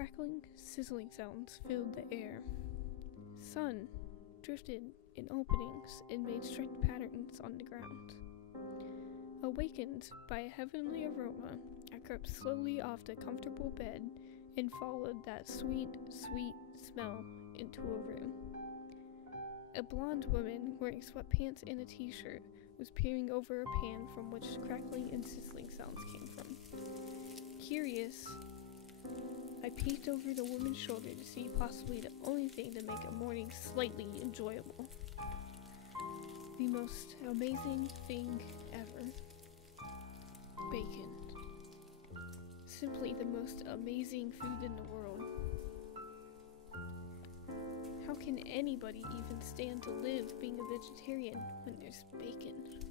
Crackling, sizzling sounds filled the air. Sun drifted in openings and made striped patterns on the ground. Awakened by a heavenly aroma, I crept slowly off the comfortable bed and followed that sweet, sweet smell into a room. A blonde woman wearing sweatpants and a t-shirt was peering over a pan from which crackling and sizzling sounds came from. Curious, I peeked over the woman's shoulder to see possibly the only thing to make a morning slightly enjoyable. The most amazing thing ever. Bacon. Simply the most amazing food in the world. How can anybody even stand to live being a vegetarian when there's bacon?